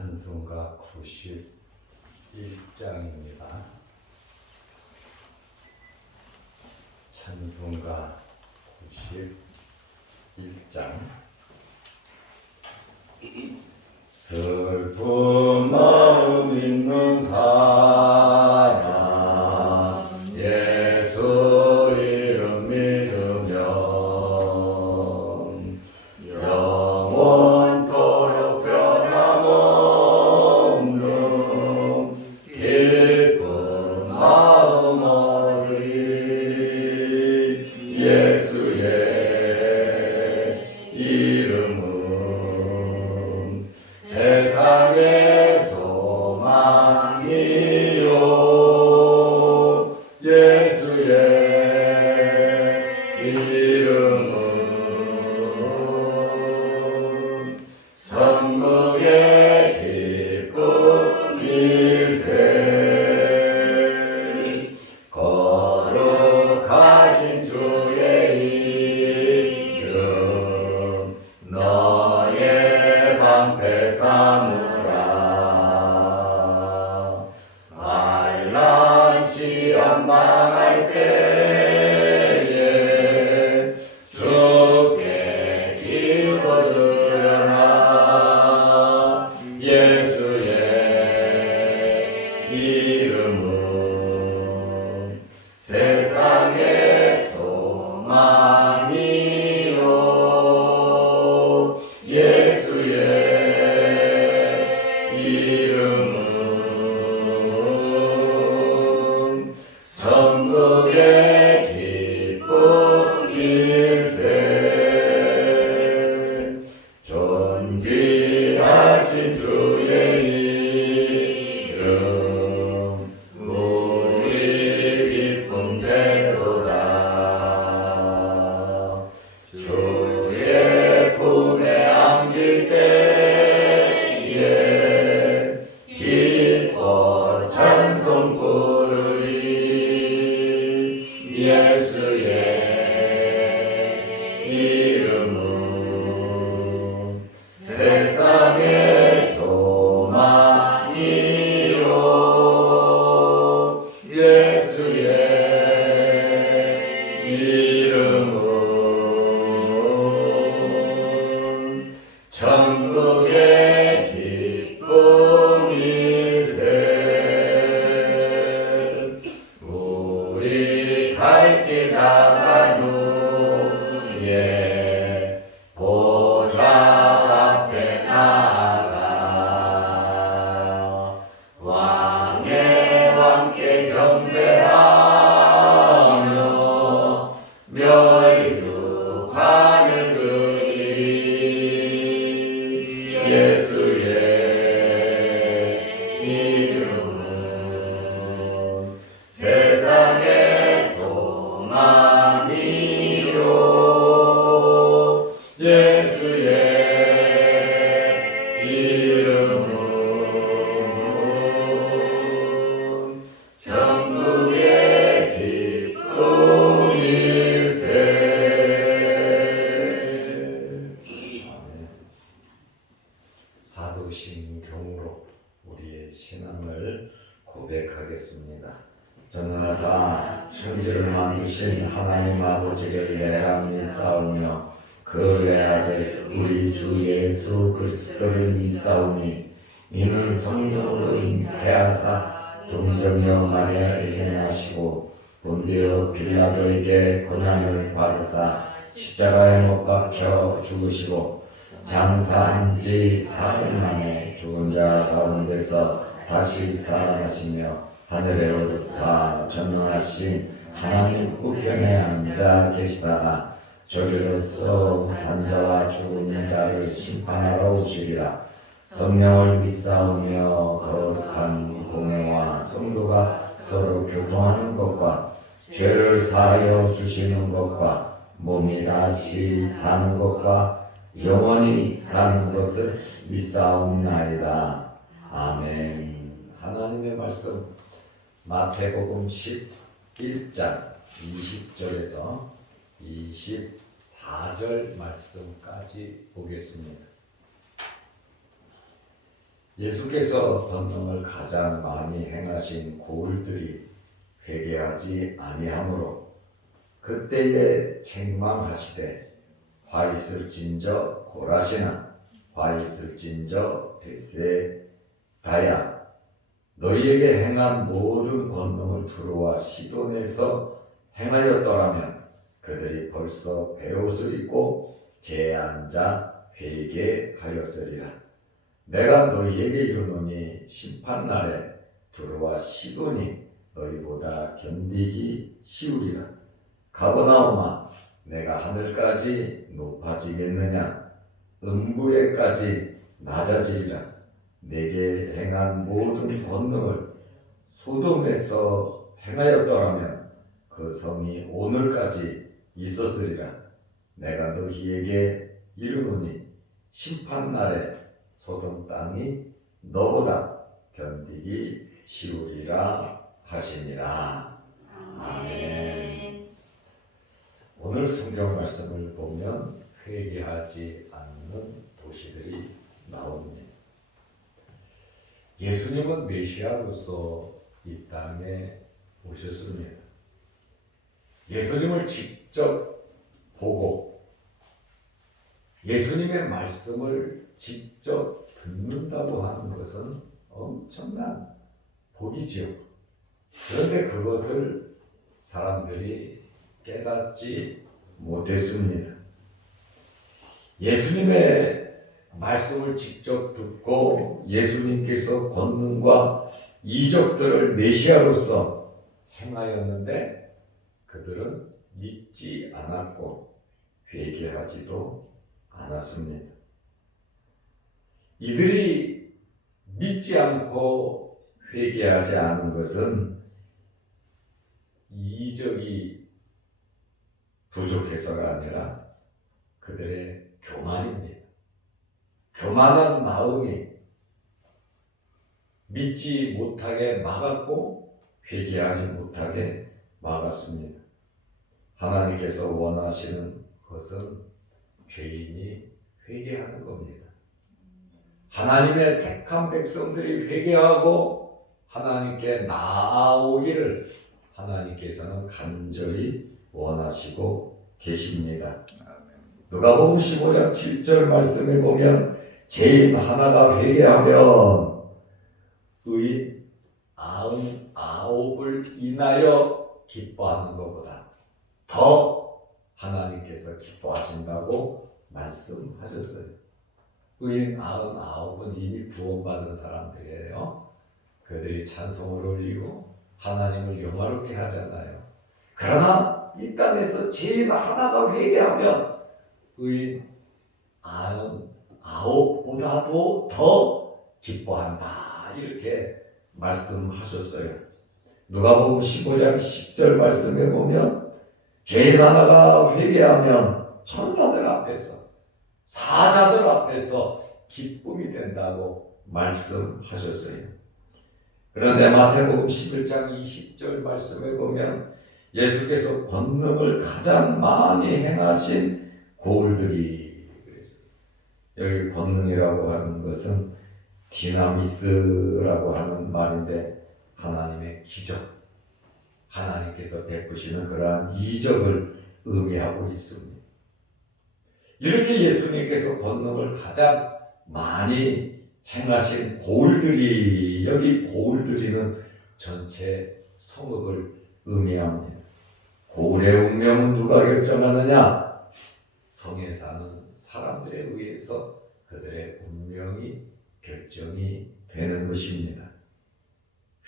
찬송가 91장입니다. 찬송가 91장. 슬픈 마음 있는 사람 예수 이름 믿으면 영원토록 변함없는 기쁜 마음 얻으리. 예수의 이름은 세상의 소망이요. 예수의 이름은 천국의 기쁨일세. 거룩하신 주의 이름 너의 방패 삼으라. 환난 시험 망할 때에 주께 기도드려라. 예수의 이름은 세상의 소망이요. 예수의 이름은 천국의 기쁨일세. 존귀하신 주의 이름 우리 기쁨 되도다. 주의 품에 안길 때에 기뻐 찬송 부르리. 예수의 이름은 세상의 소망이요. 예수의 이름은 천국의 기쁨일세. 우리 갈 길 나간 후에 보좌 앞에 나가 왕의 왕께 경배하며 멸류관을 드리. 예수의 이름은 세상의 소망이요. 예수의 이름은 천국의 기쁨일세. 사도신 경으로 우리의 신앙을 고백하겠습니다. 전능하사 천지를 만드신 하나님 아버지를 내가 믿사오며 그 외아들 우리 주 예수 그리스도를 믿사오니 이는 성령으로 잉태하사 동정녀 마리아에게 나시고 본디오 빌라도에게 고난을 받으사 십자가에 못 박혀 죽으시고 장사한 지 사흘 만에 죽은 자 가운데서 다시 살아나시며 하늘에 오르사 전능하신 하나님 우편에 앉아 계시다가 저리로서 산자와 죽은 자를 심판하러 오시리라. 성령을 믿사오며 거룩한 공회와 성도가 서로 교통하는 것과 죄를 사하여 주시는 것과 몸이 다시 사는 것과 영원히 사는 것을 믿사옵나이다. 아멘. 하나님의 말씀 마태복음 11장 20절에서 24절 말씀까지 보겠습니다. 예수께서 권능을 가장 많이 행하신 고을들이 회개하지 아니하므로 그때에 책망하시되 화 있을진저 고라시나 화 있을진저 베세다야 너희에게 행한 모든 권능을 두루와 시돈에서 행하였더라면 그들이 벌써 베옷을 입고 제앉아 회개하였으리라. 내가 너희에게 이르노니 심판날에 두루와 시돈이 너희보다 견디기 쉬우리라. 가버나움아 내가 하늘까지 높아지겠느냐 음부에까지 낮아지리라. 내게 행한 모든 권능을 소돔에서 행하였더라면 그 성이 오늘까지 있었으리라. 내가 너희에게 이르노니 심판날에 소돔 땅이 너보다 견디기 쉬우리라 하시니라. 아멘. 오늘 성경 말씀을 보면 회개하지 않는 도시들이 나옵니다. 예수님은 메시아로서 이 땅에 오셨습니다. 예수님을 직접 보고 예수님의 말씀을 직접 듣는다고 하는 것은 엄청난 복이지요. 그런데 그것을 사람들이 깨닫지 못했습니다. 예수님의 말씀을 직접 듣고 예수님께서 권능과 이적들을 메시아로서 행하였는데 그들은 믿지 않았고 회개하지도 않았습니다. 이들이 믿지 않고 회개하지 않은 것은 이적이 부족해서가 아니라 그들의 교만입니다. 교만한 마음이 믿지 못하게 막았고 회개하지 못하게 막았습니다. 하나님께서 원하시는 것은 죄인이 회개하는 겁니다. 하나님의 택한 백성들이 회개하고 하나님께 나아오기를 하나님께서는 간절히 원하시고 계십니다. 누가복음 15장 7절 말씀에 보면 죄인 하나가 회개하면 의인 99을 인하여 기뻐하는 것보다 더 하나님께서 기뻐하신다고 말씀하셨어요. 의인 99은 이미 구원받은 사람들이에요. 그들이 찬송을 올리고 하나님을 영화롭게 하잖아요. 그러나 이 땅에서 죄인 하나가 회개하면 의인 99보다도 더 기뻐한다. 이렇게 말씀하셨어요. 누가복음 15장 10절 말씀에 보면 죄인 하나가 회개하면 천사들 앞에서 사자들 앞에서 기쁨이 된다고 말씀하셨어요. 그런데 마태복음 11장 20절 말씀에 보면 예수께서 권능을 가장 많이 행하신 고을들이 그랬어요. 여기 권능이라고 하는 것은 디나미스라고 하는 말인데 하나님의 기적, 하나님께서 베푸시는 그러한 이적을 의미하고 있습니다. 이렇게 예수님께서 권능을 가장 많이 행하신 고을들이, 여기 고을들이는 전체 성읍을 의미합니다. 고을의 운명은 누가 결정하느냐? 성에 사는 사람들에 의해서 그들의 운명이 결정이 되는 것입니다.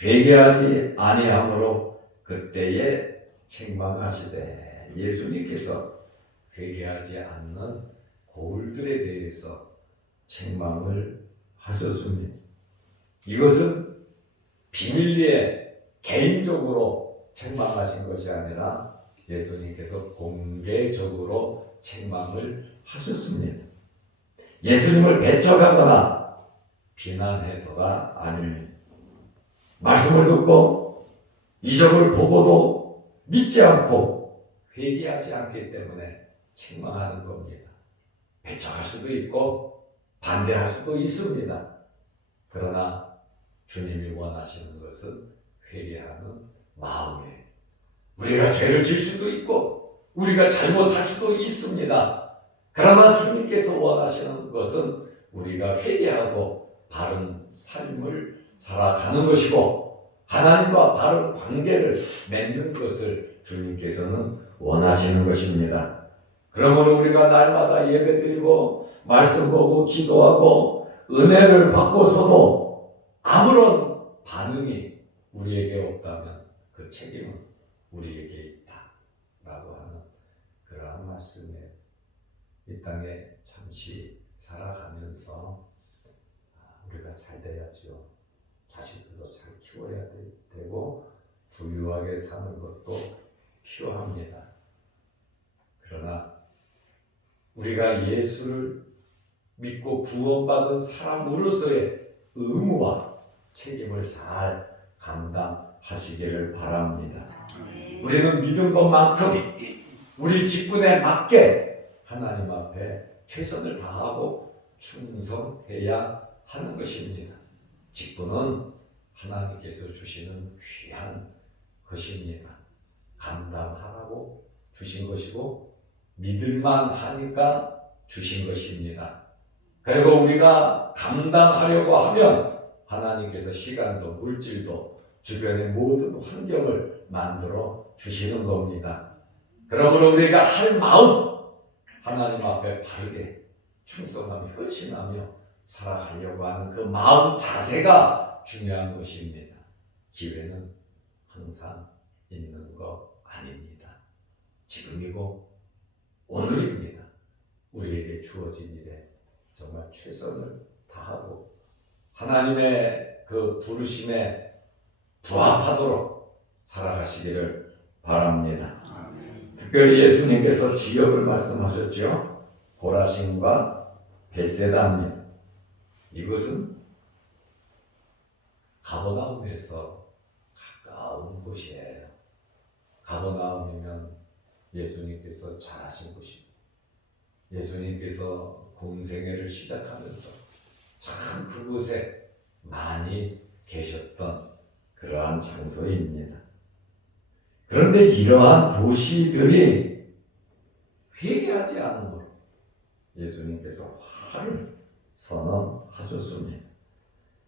회개하지 아니함으로 그때에 책망하시되 예수님께서 회개하지 않는 고을들에 대해서 책망을 하셨습니다. 이것은 비밀리에 개인적으로 책망하신 것이 아니라 예수님께서 공개적으로 책망을 하셨습니다. 예수님을 배척하거나 비난해서가 아닙니다. 말씀을 듣고 이적을 보고도 믿지 않고 회개하지 않기 때문에 책망하는 겁니다. 배척할 수도 있고 반대할 수도 있습니다. 그러나 주님이 원하시는 것은 회개하는 마음이에요. 우리가 죄를 질 수도 있고 우리가 잘못할 수도 있습니다. 그러나 주님께서 원하시는 것은 우리가 회개하고 바른 삶을 살아가는 것이고 하나님과 바른 관계를 맺는 것을 주님께서는 원하시는 것입니다. 그러므로 우리가 날마다 예배드리고 말씀 보고 기도하고 은혜를 받고서도 아무런 반응이 우리에게 없다면 그 책임은 우리에게 있다라고 하는 그러한 말씀이에요. 이 땅에 잠시 살아가면서 우리가 잘 돼야지요. 자식들도 잘 키워야 되고 부유하게 사는 것도 필요합니다. 그러나 우리가 예수를 믿고 구원받은 사람으로서의 의무와 책임을 잘 감당하시기를 바랍니다. 우리는 믿은 것만큼 우리 직분에 맞게 하나님 앞에 최선을 다하고 충성해야 하는 것입니다. 직분은 하나님께서 주시는 귀한 것입니다. 감당하라고 주신 것이고 믿을만 하니까 주신 것입니다. 그리고 우리가 감당하려고 하면 하나님께서 시간도 물질도 주변의 모든 환경을 만들어 주시는 겁니다. 그러므로 우리가 할 마음 하나님 앞에 바르게 충성하며 헌신하며 살아가려고 하는 그 마음 자세가 중요한 것입니다. 기회는 항상 있는 거 아닙니다. 지금이고 오늘입니다. 우리에게 주어진 일에 정말 최선을 다하고 하나님의 그 부르심에 부합하도록 살아가시기를 바랍니다. 특별히 예수님께서 지역을 말씀하셨죠. 고라신과 벳세다입니다. 이것은 가버나움에서 가까운 곳이에요. 가버나움이면 예수님께서 잘하신 곳입니다. 예수님께서 공생애를 시작하면서 참 그곳에 많이 계셨던 그러한 장소입니다. 그런데 이러한 도시들이 회개하지 않으므로 예수님께서 화를 선언하셨습니다.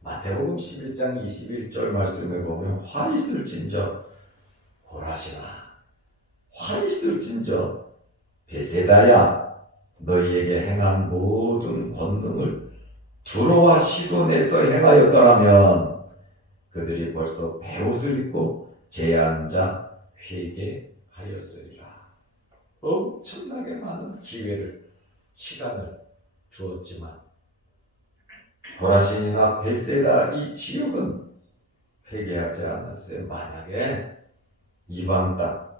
마태복음 11장 21절 말씀에 보면 화 있을진저 고라시나 화 있을진저 베세다야 너희에게 행한 모든 권능을 두로와 시돈에서 행하였더라면 그들이 벌써 베옷을 입고 제에 앉아 회개하였으리라. 엄청나게 많은 기회를 시간을 주었지만 고라신이나 벳세다 이 지역은 회개하지 않았어요. 만약에 이방 땅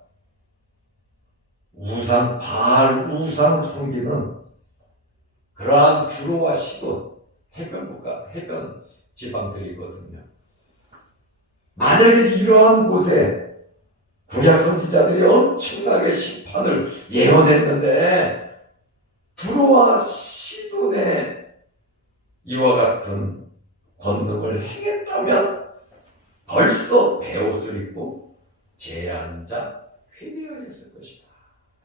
우상 바알 우상 섬기는 그러한 두로와 시돈 해변 국가 해변 지방들이거든요. 만약에 이러한 곳에 구약 선지자들이 엄청나게 심판을 예언했는데 두로와 시돈에 이와 같은 권능을 행했다면 벌써 베옷을 입고 제에 앉아 회개하였을 것이다.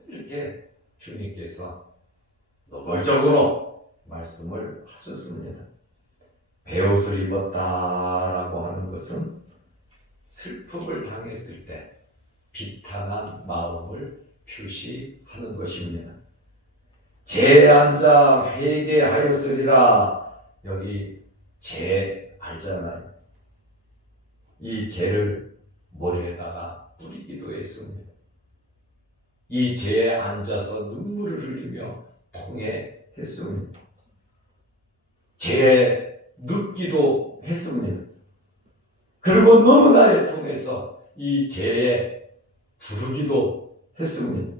이렇게 주님께서 노골적으로 말씀을 하셨습니다. 베옷을 입었다라고 하는 것은 슬픔을 당했을 때 비탄한 마음을 표시하는 것입니다. 제에 앉아 회개하였으리라. 여기 제 알잖아요. 이 죄를 모래에다가 뿌리기도 했습니다. 이 죄에 앉아서 눈물을 흘리며 통회했습니다. 죄에 눕기도 했습니다. 그리고 너무나 애통해서 이 죄에 부르기도 했습니다.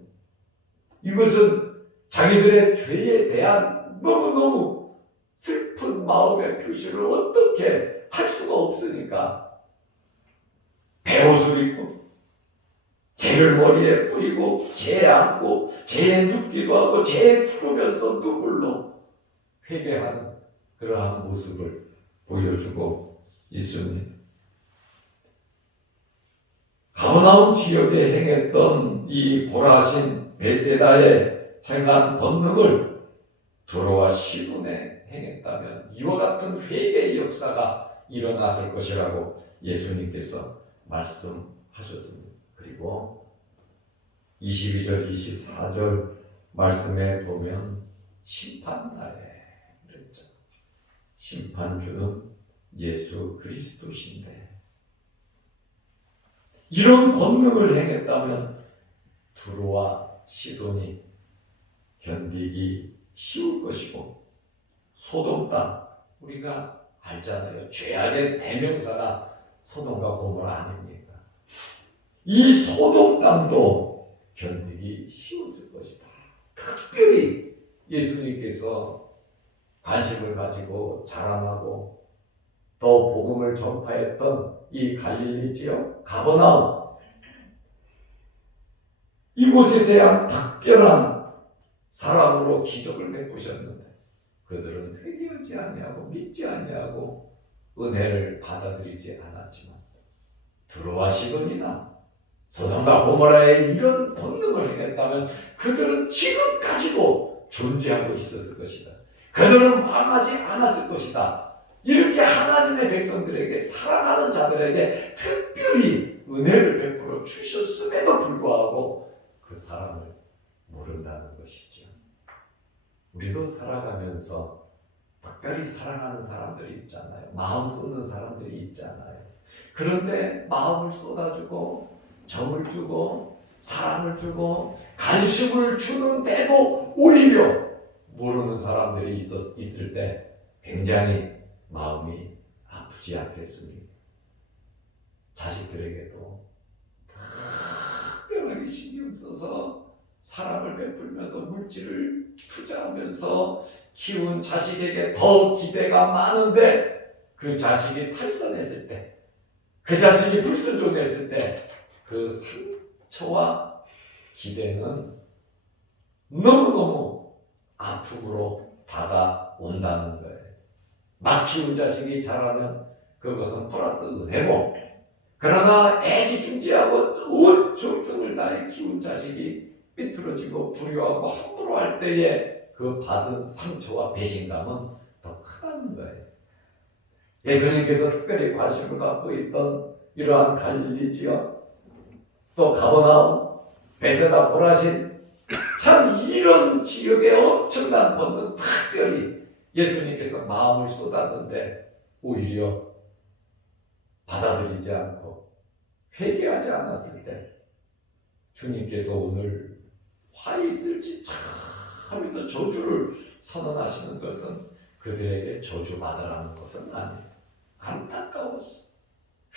이것은 자기들의 죄에 대한 너무너무 슬픈 마음의 표시를 어떻게 할 수가 없으니까 베옷을 입고 죄를 머리에 뿌리고 죄에 앉고 죄에 눕기도 하고 죄에 부르면서 눈물로 회개하는 그러한 모습을 보여주고 있습니다. 가버나움 지역에 행했던 이 고라신 베세다에 행한 권능을 두로와 시돈에 행했다면 이와 같은 회개의 역사가 일어났을 것이라고 예수님께서 말씀하셨습니다. 그리고 22절, 24절 말씀에 보면 심판날에 그랬죠. 심판주는 예수 그리스도신데 이런 권능을 행했다면 두로와 시돈이 견디기 쉬울 것이고 소돔 땅 우리가 알잖아요. 죄악의 대명사가 소돔과 고모라 아닙니까? 이 소돔 땅도 견디기 쉬웠을 것이다. 특별히 예수님께서 관심을 가지고 자랑하고 또 복음을 전파했던 이 갈릴리 지역 가버나움 이곳에 대한 특별한 사랑으로 기적을 베푸셨는데 그들은 회개하지 아니하고 믿지 아니하고 은혜를 받아들이지 않았지만 두로와 시돈이나 소돔과 고모라의 이런 본능을 행했다면 그들은 지금까지도 존재하고 있었을 것이다. 그들은 망하지 않았을 것이다. 이렇게 하나님의 백성들에게 사랑하는 자들에게 특별히 은혜를 베풀어 주셨음에도 불구하고 그 사랑을 모른다는 것이죠. 우리도 살아가면서 특별히 사랑하는 사람들이 있잖아요. 마음 쏟는 사람들이 있잖아요. 그런데 마음을 쏟아주고 정을 주고 사랑을 주고 관심을 주는데도 오히려 모르는 사람들이 있을 때 굉장히 마음이 아프지 않겠습니까? 자식들에게도 특별하게 신경 써서 사랑을 베풀면서 물질을 투자하면서 키운 자식에게 더 기대가 많은데 그 자식이 탈선했을 때, 그 자식이 불순종했을 때 그 상처와 기대는 너무너무 아픔으로 다가온다는 거예요. 막 키운 자식이 자라면 그것은 플러스 은혜고, 그러나 애지중지하고 온 정성을 다해 키운 자식이 삐뚤어지고 불효하고 함부로 할 때에 그 받은 상처와 배신감은 더 크다는 거예요. 예수님께서 특별히 관심을 갖고 있던 이러한 갈릴리 지역, 또 가버나움, 베세다, 고라신, 참 이런 지역에 엄청난 권능 특별히 예수님께서 마음을 쏟았는데 오히려 받아들이지 않고 회개하지 않았을 때 주님께서 오늘 화 있을지 참 하면서 저주를 선언하시는 것은 그들에게 저주받으라는 것은 아니에요. 안타까워서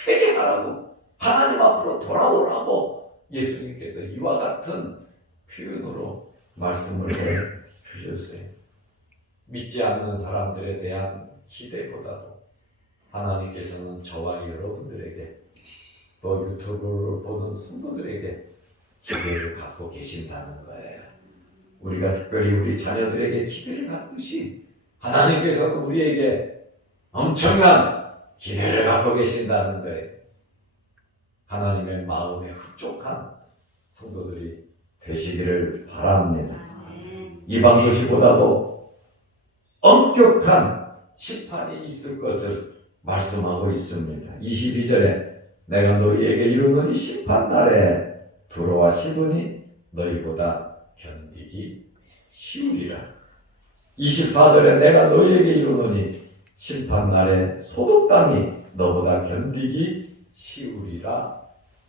회개하라고, 하나님 앞으로 돌아오라고 예수님께서 이와 같은 표현으로 말씀을 해주셨어요. 믿지 않는 사람들에 대한 기대보다도 하나님께서는 저와 여러분들에게 또 유튜브를 보는 성도들에게 기대를 갖고 계신다는 거예요. 우리가 특별히 우리 자녀들에게 기대를 갖듯이 하나님께서는 우리에게 엄청난 기대를 갖고 계신다는 거예요. 하나님의 마음에 흡족한 성도들이 되시기를 바랍니다. 이방 도시보다도 엄격한 심판이 있을 것을 말씀하고 있습니다. 22절에 내가 너희에게 이르노니 심판날에 두로와 시돈이 너희보다 견디기 쉬우리라. 24절에 내가 너희에게 이르노니 심판날에 소돔 땅이 너보다 견디기 쉬우리라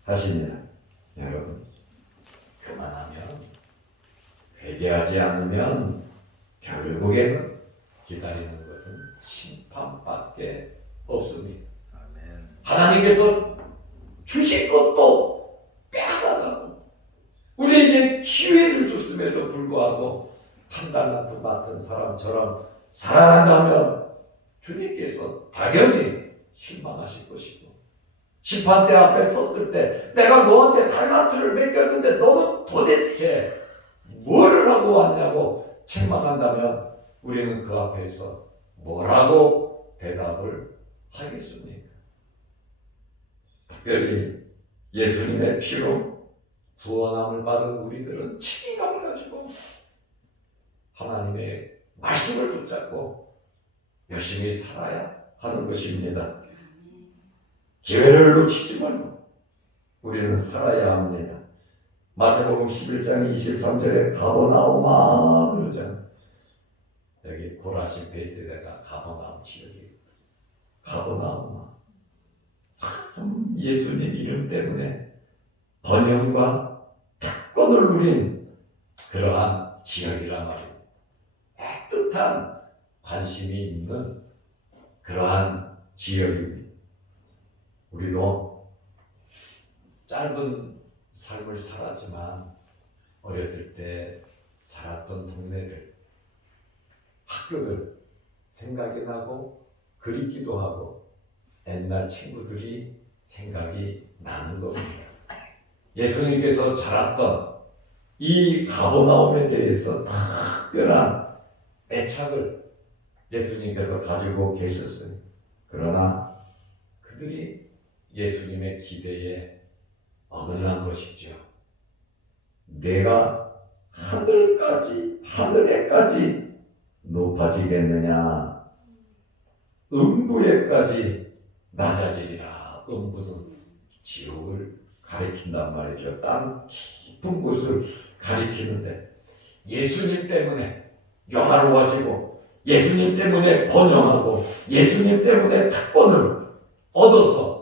하시니라. 여러분, 그만하면, 회개하지 않으면 결국에는 기다리는 것은 심판밖에 없습니다. 아멘. 하나님께서 주신 것도 빼앗아가고 우리에게 기회를 줬음에도 불구하고 한 달란트 맡은 사람처럼 살아간다면 주님께서 당연히 실망하실 것이고, 심판대 앞에 섰을 때 내가 너한테 달란트를 맡겼는데 너는 도대체 뭐를 하고 왔냐고 책망한다면 우리는 그 앞에서 뭐라고 대답을 하겠습니까? 특별히 예수님의 피로 구원함을 받은 우리들은 책임감을 가지고 하나님의 말씀을 붙잡고 열심히 살아야 하는 것입니다. 기회를 놓치지 말고 우리는 살아야 합니다. 마태복음 11장 23절에 가버나움아 그러잖아요. 여기 고라신 베세다가 가버나움 지역이에요. 가버나움아. 참 예수님 이름 때문에 번영과 특권을 누린 그러한 지역이란 말이에요. 애틋한 관심이 있는 그러한 지역입니다. 우리도 짧은 삶을 살았지만 어렸을 때 자랐던 동네들, 학교들 생각이 나고 그립기도 하고 옛날 친구들이 생각이 나는 겁니다. 예수님께서 자랐던 이 가버나움에 대해서 특별한 애착을 예수님께서 가지고 계셨어요. 그러나 그들이 예수님의 기대에 어긋난 것이죠. 내가 하늘에까지 높아지겠느냐? 음부에까지 낮아지리라. 음부는 지옥을 가리킨단 말이죠. 땅 깊은 곳을 가리키는데 예수님 때문에 영화로워지고 예수님 때문에 번영하고 예수님 때문에 특권을 얻어서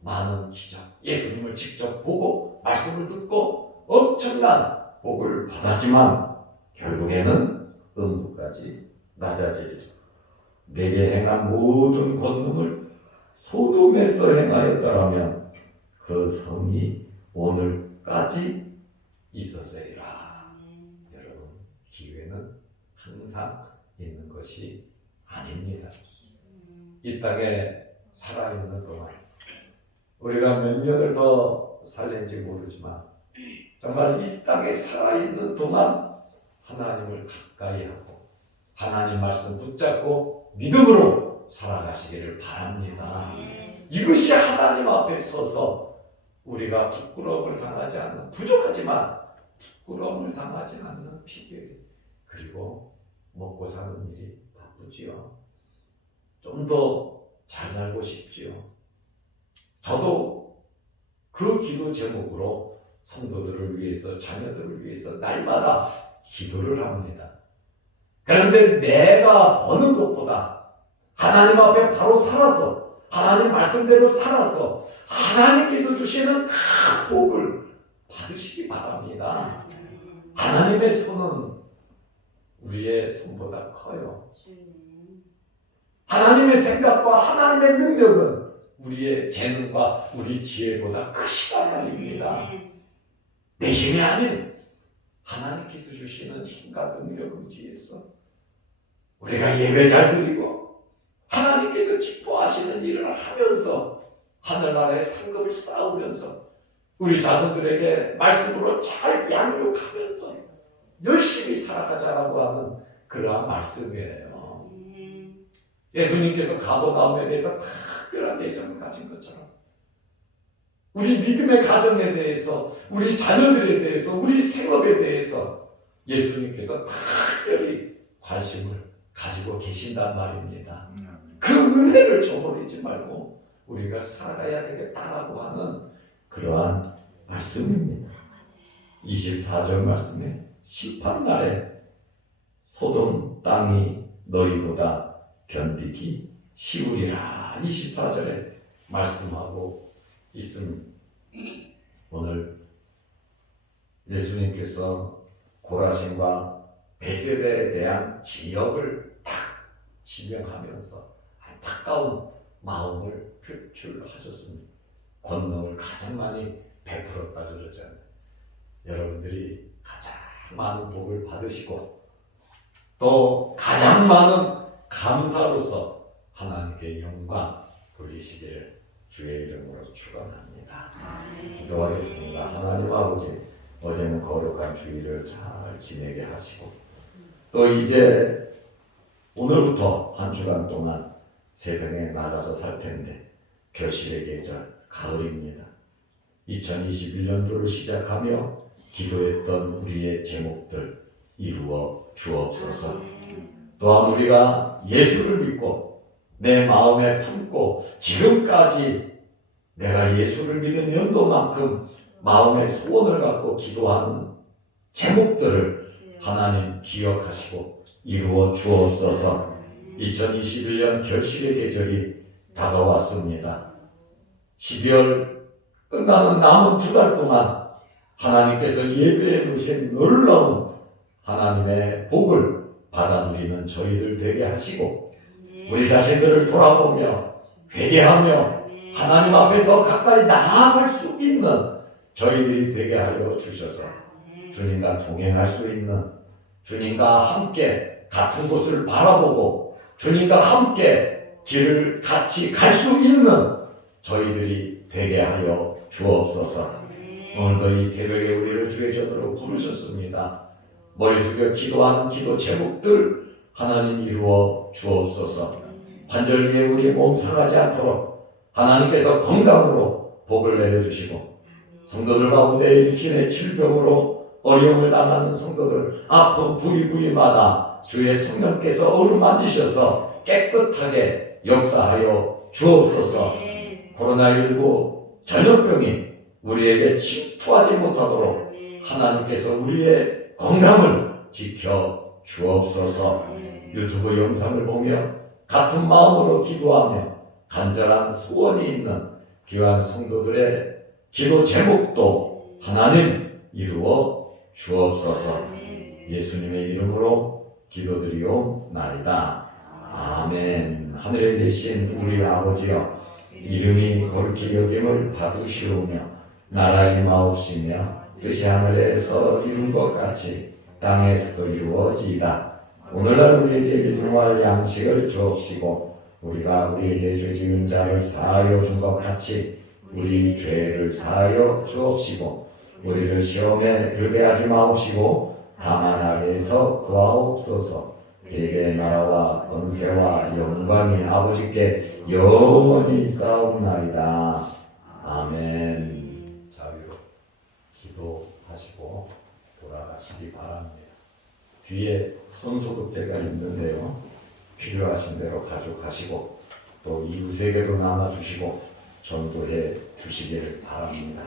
많은 기적, 예수님을 직접 보고 말씀을 듣고 엄청난 복을 받았지만 결국에는 음부까지 낮아지리라. 내게 행한 모든 권능을 소돔에서 행하였더라면 그 성이 오늘까지 있었으리라. 여러분, 기회는 항상 있는 것이 아닙니다. 이 땅에 살아있는 동안 우리가 몇 년을 더 살는지 모르지만 정말 이 땅에 살아있는 동안 하나님을 가까이 하고 하나님 말씀 붙잡고 믿음으로 살아가시기를 바랍니다. 이것이 하나님 앞에 서서 우리가 부끄러움을 당하지 않는, 부족하지만 부끄러움을 당하지 않는 비결이, 그리고 먹고 사는 일이 바쁘지요. 좀 더 잘 살고 싶지요. 저도 그 기도 제목으로 성도들을 위해서, 자녀들을 위해서 날마다 기도를 합니다. 그런데 내가 버는 것보다 하나님 앞에 바로 살아서 하나님 말씀대로 살아서 하나님께서 주시는 큰 복을 받으시기 바랍니다. 하나님의 손은 우리의 손보다 커요. 하나님의 생각과 하나님의 능력은 우리의 재능과 우리 지혜보다 크시단 말입니다. 내 힘이 아닌 하나님께서 주시는 힘과 능력 의지에서 우리가 예배 잘 드리고 하나님께서 기뻐하시는 일을 하면서 하늘나라의 상급을 쌓으면서 우리 자손들에게 말씀으로 잘 양육하면서 열심히 살아가자라고 하는 그러한 말씀이에요. 예수님께서 가버나움에 대해서 특별한 애정을 가진 것처럼 우리 믿음의 가정에 대해서, 우리 자녀들에 대해서, 우리 생업에 대해서 예수님께서 특별히 관심을 가지고 계신단 말입니다. 그 은혜를 저버리지 말고 우리가 살아가야 되겠다라고 하는 그러한 말씀입니다. 24절 말씀에 심판날에 소돔 땅이 너희보다 견디기 쉬우리라 24절에 말씀하고 있습니다. 오늘 예수님께서 고라신과 베세다에 대한 지역을 딱 지명하면서 안타까운 마음을 표출하셨습니다. 권능을 가장 많이 베풀었다 그러잖아요. 여러분들이 가장 많은 복을 받으시고 또 가장 많은 감사로서 하나님께 영광 돌리시기를 주의 이름으로 축원합니다. 기도하겠습니다. 하나님 아버지, 어제는 거룩한 주일을 잘 지내게 하시고 또 이제 오늘부터 한 주간 동안 세상에 나가서 살 텐데 결실의 계절 가을입니다. 2021년도를 시작하며 기도했던 우리의 제목들 이루어 주옵소서. 또한 우리가 예수를 믿고 내 마음에 품고 지금까지 내가 예수를 믿은 연도만큼 마음의 소원을 갖고 기도하는 제목들을 하나님 기억하시고 이루어 주옵소서. 2021년 결실의 계절이 다가왔습니다. 12월 끝나는 남은 2달 동안 하나님께서 예배해 놓으신 놀라운 하나님의 복을 받아 누리는 저희들 되게 하시고 우리 자신들을 돌아보며 회개하며 하나님 앞에 더 가까이 나아갈 수 있는 저희들이 되게 하여 주셔서 주님과 동행할 수 있는, 주님과 함께 같은 곳을 바라보고 주님과 함께 길을 같이 갈 수 있는 저희들이 되게 하여 주옵소서. 오늘도 이 새벽에 우리를 주의 전으로 부르셨습니다. 머리 숙여 기도하는 기도 제목들 하나님 이루어 주옵소서. 환절기에 우리 몸 상하지 않도록 하나님께서 건강으로 복을 내려주시고 성도들 가운데 일신의 질병으로 어려움을 당하는 성도들 아픈 부위부위마다 주의 성령께서 어루만지셔서 깨끗하게 역사하여 주옵소서. 코로나19 전염병이 우리에게 침투하지 못하도록 하나님께서 우리의 건강을 지켜 주옵소서. 유튜브 영상을 보며 같은 마음으로 기도하며 간절한 소원이 있는 귀한 성도들의 기도 제목도 하나님 이루어 주옵소서. 예수님의 이름으로 기도드리옵나이다. 아멘. 하늘에 계신 우리 아버지여, 이름이 거룩히 여김을 받으시오며 나라의 임하옵시며 뜻이 하늘에서 이룬 것 같이 땅에서도 이루어지이다. 오늘날 우리에게 일용할 양식을 주옵시고 우리가 우리에게 죄 지은 자를 사하여 준 것 같이 우리 죄를 사하여 주옵시고 우리를 시험에 들게 하지 마옵시고 다만 악에서 구하옵소서. 대개 나라와 권세와 영광이 아버지께 영원히 있사옵나이다. 아멘. 자비로 기도하시고 돌아가시기 바랍니다. 뒤에 손소독제가 있는데요, 필요하신 대로 가져가시고 또 이웃에게도 나눠주시고 전도해 주시기를 바랍니다.